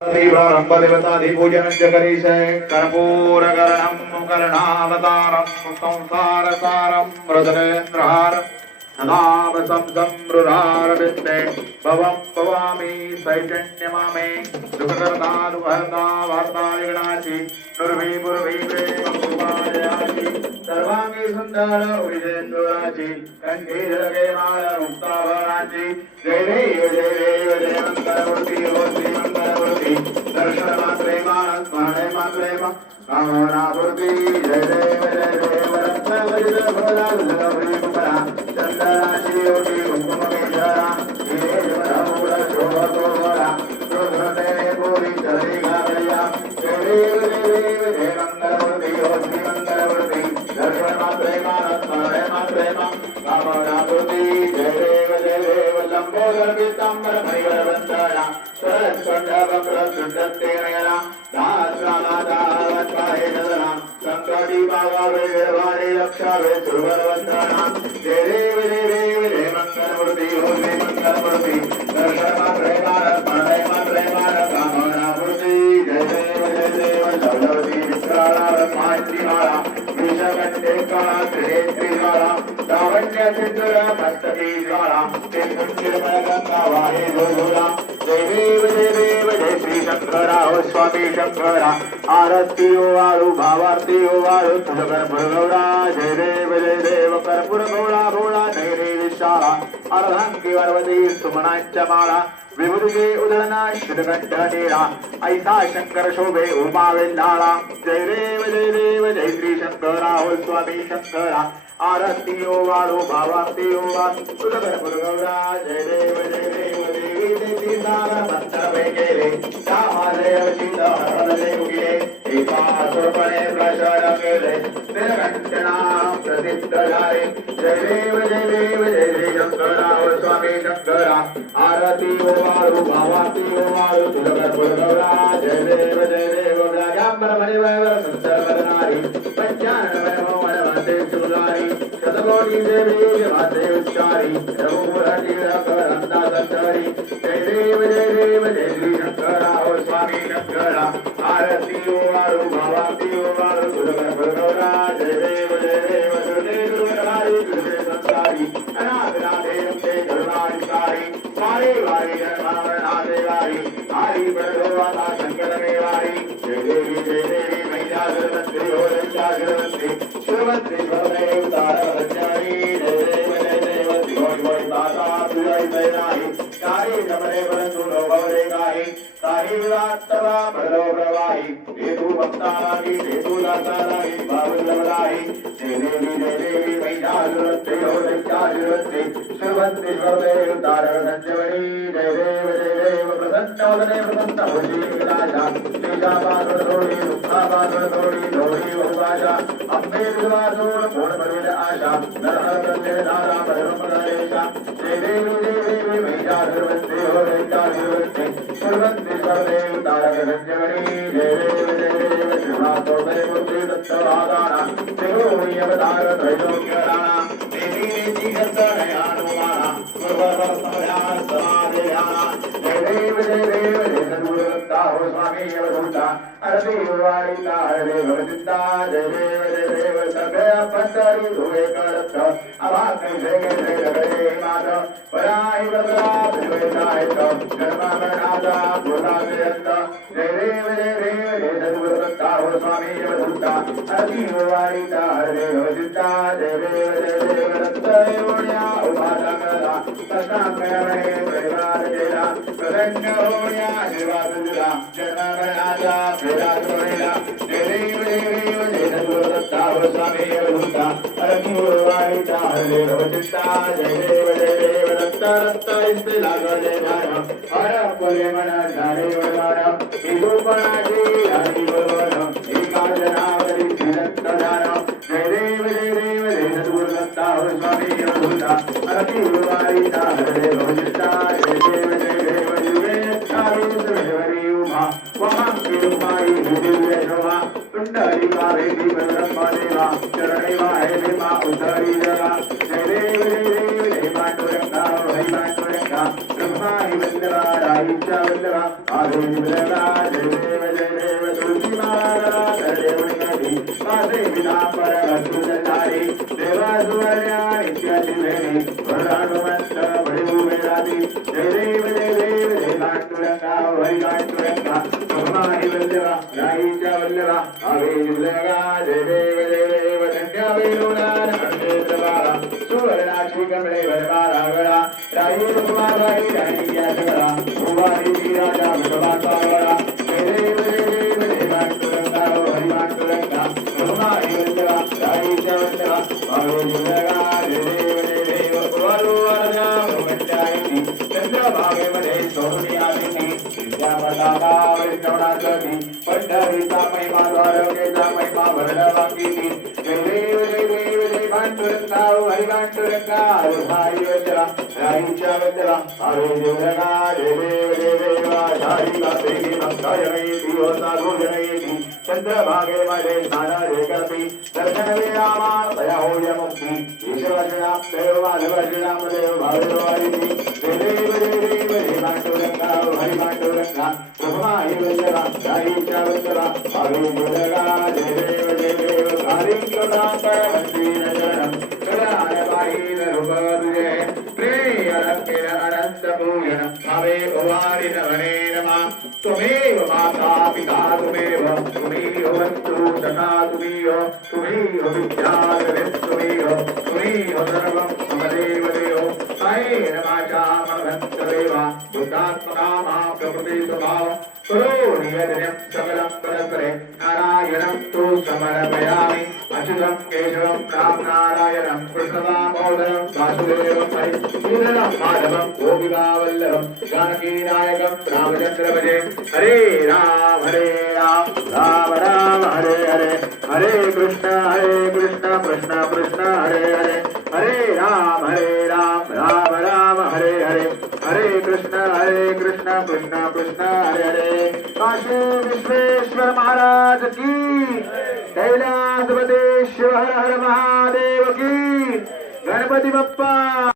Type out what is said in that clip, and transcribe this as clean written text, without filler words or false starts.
देवताधिपूजनं च करिष्ये कर्पूरकरणं कर्णावतारं संसारसारं मृदरेन्द्रहारं नमामसं सम्रुरारविन्दे भवं भवामि चैतन्यमामे दुःखकर्ता वार्तालिगणाचि दुर्भिपुर्भि प्रेमकुमारयाचि सर्वांगी सुन्दर विजेन्द्राचि कण्ठे जलगे माळ मुक्ताभरणाचि जय देव जय मंगलमूर्ति हो श्रीमंगलमूर्ति दर्शन मात्रे मानस स्मरणे मात्रे कामनापूर्ति जय देव रत्नवरित भोला भोला चंद्राची योगी कुंकुमेश्वरा हे जमूल शोभतो भोला शोधते पूरी चली गावलिया जय देव जय मंगलमूर्ति हो श्रीमंगलमूर्ति दर्शन मात्रे मानस स्मरणे मात्रे कामनापूर्ति जय देव लंबोदर पीतांबर परिवर वंदना सरस्कंड वक्र सुंदरते नयना दासरामादावत्वाहे नदना संकटी बागावे वेवारे लक्षावे सुरवर वंदना जय देव जय मंगलमूर्ति हो जय मंगलमूर्ति दर्शन मात्रे मानस स्मरणे मात्रे कामनापूर्ति जय देव लवलवती विक्राला ब्रह्मांडी माला विषकंठे काला त्रिनेत्री ज्वाला लावण्य सिंधुरा मस्तकी ज्वाला ते पुण्यमय गंगा वाहे गोधुला जय देव जय श्री शंकरा हो स्वामी शंकरा आरती हो वाळू भावारती हो वाळू तुझ कर्पूर गौरा जय देव कर्पूर गौरा भोळा नैरे विशाला अर्धांगी पार्वती सुमनांच्या माळा विभुगे उदळना श्रीकंठ नीळा ऐसा शंकर शोभे उमा वेल्हाळा जय देव जय श्री शंकरा हो स्वामी शंकरा आरती हो वाळू भावारती हो वाळू तुझ कर्पूर गौरा जय देव देवी देवी सारा मंत्र गेले त्यामाले अवचित हरले उगे एका स्वपणे प्रचार केले निरकंठना प्रसिद्ध झाले जय देव जय श्री शंकरा हो स्वामी शंकरा आरती हो वाळू भावारती हो वाळू तुझ कर्पूर गौरा जय देव व्याघ्रांबर मणिवैवर सुंदर वदनारी पंचानन मनवते सुलारी शतकोटी देवी माते उच्चारी रघुपुरती रघुरंदा संतरी जय देव जय श्री शंकरा हो स्वामी शंकरा आरती हो वाळू भावारती हो वाळू तुझ कर्पूर गौरा जय देव दुर्गे दुर्गारी दुर्गे संसारी अनाथ राधे रमते करुणानिकारी वारी वारी जन्मावरणादे वारी हरि बड़ोवाता शंकर में वारी जय देवी महिषासुरवंत्री हो महिषासुरवंत्री सुरवंत्री भवदेव तारवंचारी जय देव त्रिभुवन माता तुझाई तैनाही काही जमने परंतु नो भवरे काही काही विवात्तवा भलो प्रवाही हेतु भक्तानाही हेतु दातानाही भावल्लभनाही जय देवी महिषासुरवंत्री हो महिषासुरवंत्री सुरवंत्री भवदेव तारवंचवरी जय देव प्रसन्न वदने प्रसन्न होशी विराजा तेजापासुर थोडी दुःखापासुर थोडी लोडी बहुभाषा अंबे विवासोड पूर्ण भरविल आशा नरहर प्रत्यय नारा परमपदेशा जय देवी महिषासुरवंत्री हो महिषासुरवंत्री सुरवंत्री सर्वदेव तारकगंजवरी जय देव श्रीनाथोदय मूर्ति दत्तवादाना त्रिभुवनी अवतार त्रैलोक्यराणा देवी देवी हनुमाना गुरुवर समाध्यान समाधियाना जय देव जय सद्गुरुदत्ता हो स्वामी अवधूता अरती वाणिता हरे भवसिद्धा जय देव सभ्य पंतरी धुवे करत अभाग जय जय मात पराहि बदला विवेकायत जन्ममरणाचा भूतादेयत जय देव सद्गुरुदत्ता हो स्वामी अवधूता अरती वाणिता हरे भवसिद्धा जय देव दत्तयोन्या उपादा करा कष्टांगणे परिवार केला प्रसन्न होण्या आशीर्वाद दिला जन्ममरणाचा भेदा जोडला जय देव जय सद्गुरुदत्ता हो स्वामी अवधूता अरती वाणिता हरे भवसिद्धा जय देव दत्त इस्ते लागले ध्यान हर फुले मन झाले वरदान विदूपणाची हरी बरोबर एका जनावरी दत्त ध्यान जय देव जय सद्गुरुदत्ता हो स्वामी अवधूता अरती वाणिता हरे भवसिद्धा जय देव युगे चारुश्री उमा वामांकी रूपाई दिव्य शोभा कुंडली कावेरी ब्रह्मदेवा चरणे वाहे भीमा उतरी जगा जय देव जय पांडुरंगा हरि पांडुरंगा ब्रह्मा हि वंदना राईच्या वल्लभा आधी विलगा जय देव तुळशी माला देवणी पासे विधापर सुधारी देवा सुवर्या नित्याची वेणी वरदानुमंत बळी राती जय देव जय कांटुरंगा हरी कांटुरंगा ब्रह्माही वल्लभा राईच्या वल्लभा आधी विलगा जय देव धन्या वेणुनाद हरदेवबाला सुवर्णाची कमळे वरबाला राई कुमारबाई राणीच्या जगला कुमारी राजा भगवान पावला जय देव जय कांटुरंगा हरी कांटुरंगा ब्रह्माही वल्लभा राईच्या वल्लभा आधी विलगा जय देव कुवारू राजा भगवंताई चंद्रभागेमध्ये सोडून आली विद्यापताका वैष्णवनाची पंढरीचा महिमा द्वारकेचा महिमा भरला बाकी जय देव जय कांटुरंगा हरी कांटुरंगा भाई वल्लभा राईच्या वल्लभा आधी विलगा जय देव आषाढी कार्तिकी भक्तायमेती हो साधू जनयेती चंद्रभागेमध्ये स्नान जे करती दर्शन विरामा तया होय मुक्ती ईश्वरश्रीराम देव माधवश्रीराम देव भावेवारिती जय देव कांटुरंगा हरी कांटुरंगा ब्रह्माही वल्लभा राईच्या वल्लभा आधी विलगा जय देव कालिंगरांतर मंदिर शरणं शरणायबाई रूप तुझे प्रिय रत्न अनंत पूजन भावे उवारिन वने नमः त्वमेव माता पिता त्वमेव त्वमेव वस्तु सखा त्वमेव विद्या त्वमेव सर्वं मम देव देव कायेन वाचा मनोभक्तदेवा बुद्धात्मका महाप्रकृति स्वभाव करोमि यज्ञं सकलं परस्परे नारायणं तु समर्पयामि अच्युतं केशवं राम नारायणं कृष्णदामोदरं वासुदेवं हरिं माधवं गोपिकावल्लभं जानकीनायकं रामचन्द्र भजे हरे राम राम राम हरे हरे हरे कृष्ण कृष्ण कृष्ण हरे हरे हरे राम राम राम हरे हरे हरे कृष्ण कृष्ण कृष्ण हरे हरे काशी विश्वेश्वर महाराज की कैलासपते हर हर महादेव की गणपती बाप्पा